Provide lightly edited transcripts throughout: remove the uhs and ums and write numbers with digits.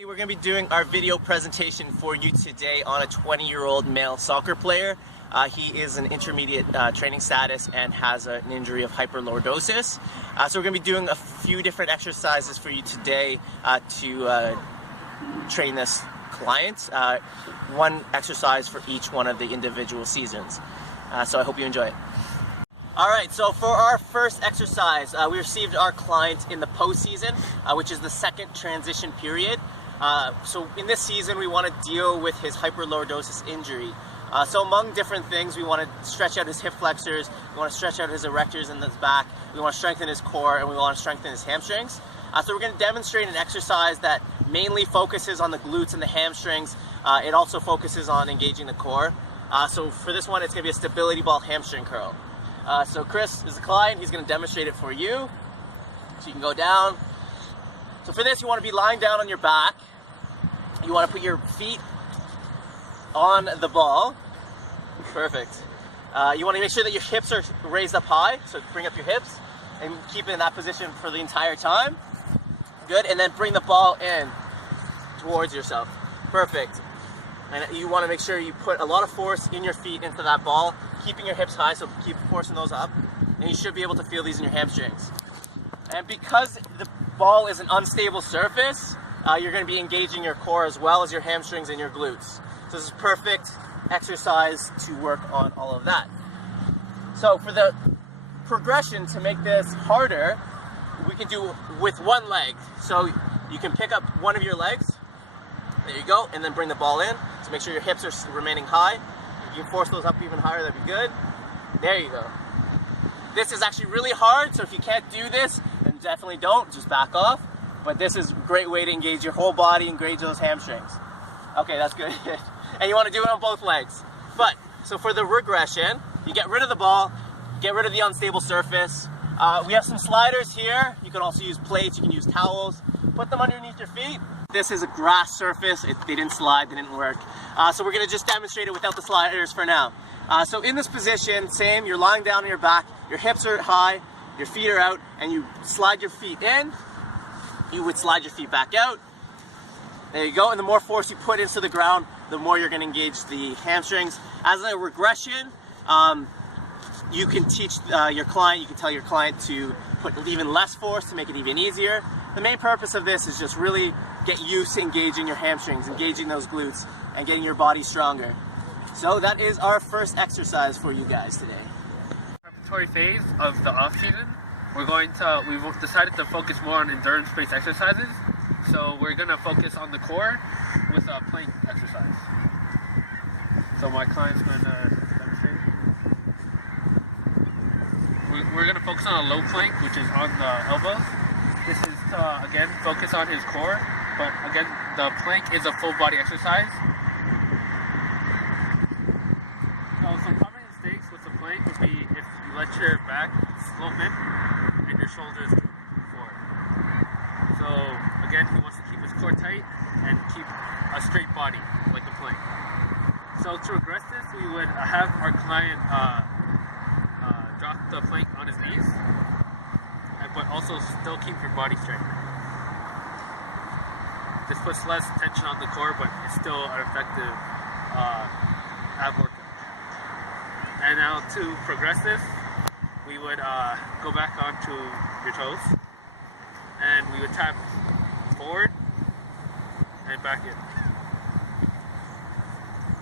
We're going to be doing our video presentation for you today on a 20-year-old male soccer player. He is an intermediate training status and has an injury of hyperlordosis. So we're going to be doing a few different exercises for you today to train this client. One exercise for each one of the individual seasons. So I hope you enjoy it. Alright, so for our first exercise, we received our client in the postseason, which is the second transition period. So in this season, we want to deal with his hyperlordosis injury. So among different things, we want to stretch out his hip flexors, we want to stretch out his erectors in his back, we want to strengthen his core, and we want to strengthen his hamstrings. So we're going to demonstrate an exercise that mainly focuses on the glutes and the hamstrings. It also focuses on engaging the core. So for this one, it's going to be a stability ball hamstring curl. So Chris is the client, he's going to demonstrate it for you. So you can go down. So for this, you want to be lying down on your back. You want to put your feet on the ball. Perfect. You want to make sure that your hips are raised up high. So bring up your hips and keep it in that position for the entire time. Good. And then bring the ball in towards yourself. Perfect. And you want to make sure you put a lot of force in your feet into that ball, keeping your hips high, so keep forcing those up. And you should be able to feel these in your hamstrings. And because the ball is an unstable surface, you're going to be engaging your core as well as your hamstrings and your glutes. So this is perfect exercise to work on all of that. So for the progression to make this harder, we can do with one leg. So you can pick up one of your legs, there you go, and then bring the ball in. So make sure your hips are remaining high. If you can force those up even higher, that'd be good. There you go. This is actually really hard, so if you can't do this, then definitely don't, just back off. But this is a great way to engage your whole body, engage those hamstrings. Okay, that's good. And you want to do it on both legs. But, so for the regression, you get rid of the ball, get rid of the unstable surface. We have some sliders here. You can also use plates, you can use towels. Put them underneath your feet. This is a grass surface. They didn't slide, they didn't work. So we're going to just demonstrate it without the sliders for now. So in this position, same, you're lying down on your back, your hips are high, your feet are out, and you slide your feet in. You would slide your feet back out. There you go. And the more force you put into the ground, the more you're going to engage the hamstrings. As a regression, you can teach your client, you can tell your client to put even less force to make it even easier. The main purpose of this is just really get used to engaging your hamstrings, engaging those glutes, and getting your body stronger. So that is our first exercise for you guys today. Preparatory phase of the off season. We've decided to focus more on endurance-based exercises. So we're going to focus on the core with a plank exercise. So my client's going to demonstrate. We're going to focus on a low plank, which is on the elbows. This is to, again, focus on his core. But again, the plank is a full body exercise. Some common mistakes with the plank would be if you let your back slope in and your shoulders forward. So again, he wants to keep his core tight and keep a straight body like the plank. So to regress this, we would have our client drop the plank on his knees, but also still keep your body straight. This puts less tension on the core, but it's still an effective ab workout. And now to progress this, we would go back onto your toes, and we would tap forward and back in.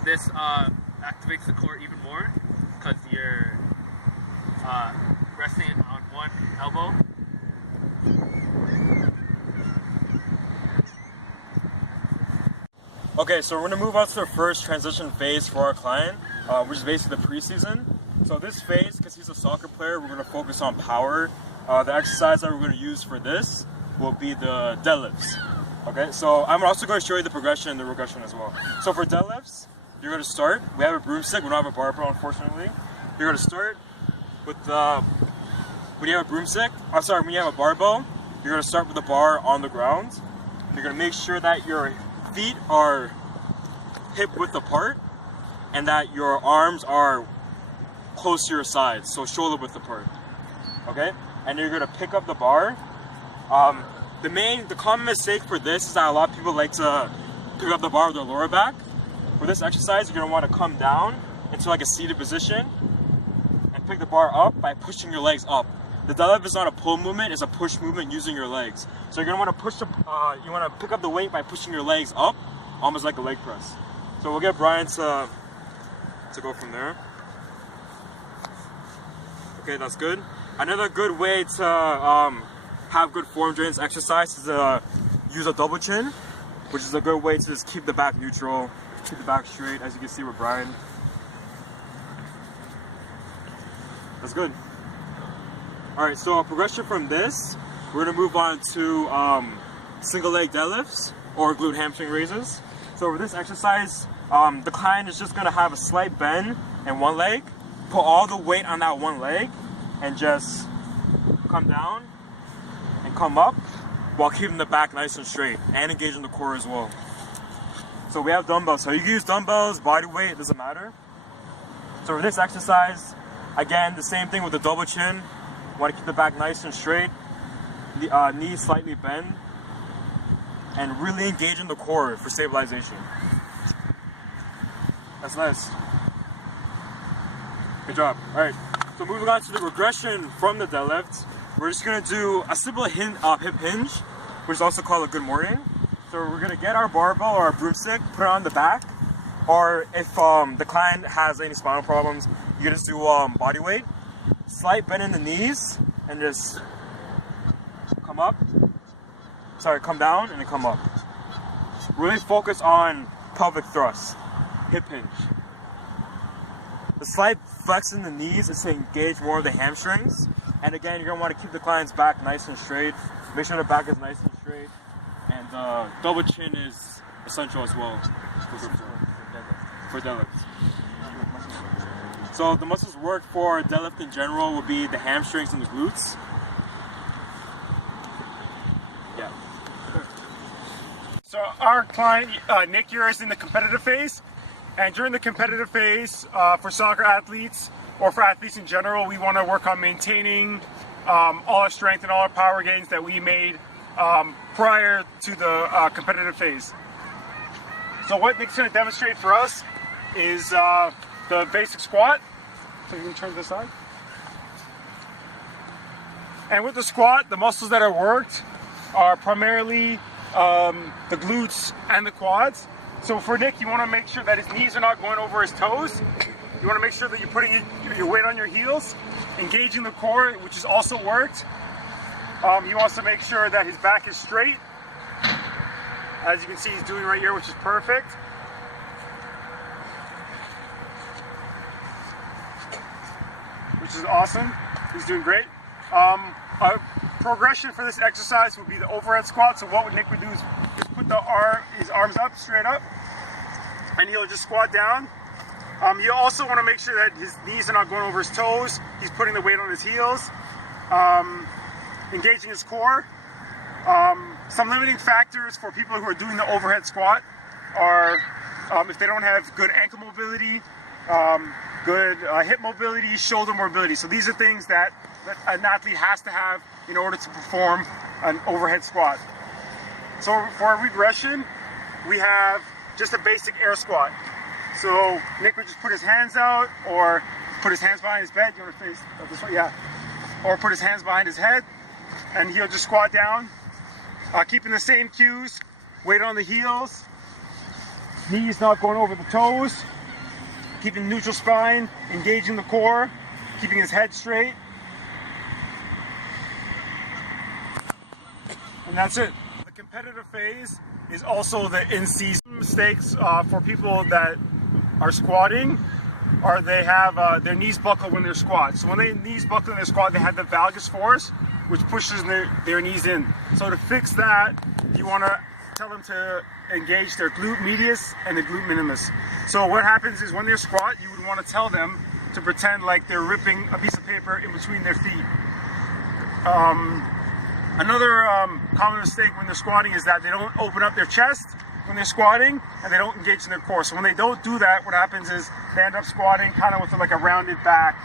This activates the core even more because you're resting on one elbow. Okay, so we're going to move on to the first transition phase for our client, which is basically the preseason. So this phase, because he's a soccer player, we're going to focus on power. The exercise that we're going to use for this will be the deadlifts. Okay, so I'm also going to show you the progression and the regression as well. So for deadlifts, you're going to start, we have a broomstick, we don't have a barbell unfortunately. You're going to start with when you have a broomstick, when you have a barbell, you're going to start with the bar on the ground. You're going to make sure that your feet are hip width apart and that your arms are close to your sides, so shoulder width apart. Okay? And you're going to pick up the bar the common mistake for this is that a lot of people like to pick up the bar with their lower back. For this exercise, you're gonna want to come down into like a seated position and pick the bar up by pushing your legs up. The deadlift is not a pull movement; it's a push movement using your legs. So you're gonna want to you want to pick up the weight by pushing your legs up, almost like a leg press. So we'll get Brian to go from there. Okay, that's good. Another good way to have good form during this exercise is to use a double chin, which is a good way to just keep the back neutral, keep the back straight, as you can see with Brian. That's good. Alright, so a progression from this, we're going to move on to single leg deadlifts or glute hamstring raises. So for this exercise, the client is just going to have a slight bend in one leg, put all the weight on that one leg, and just come down and come up while keeping the back nice and straight and engaging the core as well. So we have dumbbells. So you can use dumbbells, body weight, it doesn't matter. So for this exercise, again, the same thing with the double chin. Want to keep the back nice and straight, the knees slightly bent, and really engaging the core for stabilization. That's nice. Good job. All right. So moving on to the regression from the deadlift, we're just gonna do a simple hip hinge, which is also called a good morning. So we're gonna get our barbell or our broomstick, put it on the back, or if the client has any spinal problems, you can just do body weight. Slight bend in the knees and just come down and then come up. Really focus on pelvic thrust, hip hinge. The slight flex in the knees is to engage more of the hamstrings. And again, you're gonna want to keep the client's back nice and straight. Make sure the back is nice and straight. And double chin is essential as well for deadlifts. So the muscles work for deadlift in general would be the hamstrings and the glutes. Yeah. So our client, Nick here, is in the competitive phase. And during the competitive phase, for soccer athletes, or for athletes in general, we want to work on maintaining all our strength and all our power gains that we made prior to the competitive phase. So what Nick's going to demonstrate for us is the basic squat. So you can turn this on. And with the squat, the muscles that are worked are primarily the glutes and the quads. So for Nick, you want to make sure that his knees are not going over his toes. You want to make sure that you're putting your weight on your heels, engaging the core, which is also worked. He wants to make sure that his back is straight. As you can see, he's doing right here, which is perfect. Which is awesome. He's doing great. A progression for this exercise would be the overhead squat. So what Nick would do is put his arms up, straight up, and he'll just squat down. You also want to make sure that his knees are not going over his toes. He's putting the weight on his heels, engaging his core. Some limiting factors for people who are doing the overhead squat are if they don't have good ankle mobility, good hip mobility, shoulder mobility. So these are things that an athlete has to have in order to perform an overhead squat. So for a regression, we have just a basic air squat. So Nick would just put his hands out, or put his hands behind his bed. You want to face this way? Yeah. Or put his hands behind his head, and he'll just squat down, keeping the same cues, weight on the heels, knees not going over the toes, keeping neutral spine, engaging the core, keeping his head straight. And that's it. The competitive phase is also the in-season mistakes for people that are squatting, or they have their knees buckle when they're squat. So when their knees buckle when they're squat, they have the valgus force, which pushes their knees in. So to fix that, you want to tell them to engage their glute medius and the glute minimus. So what happens is when they squat, you would want to tell them to pretend like they're ripping a piece of paper in between their feet. Another common mistake when they're squatting is that they don't open up their chest when they're squatting, and they don't engage in their core. So when they don't do that, what happens is they end up squatting kind of with like a rounded back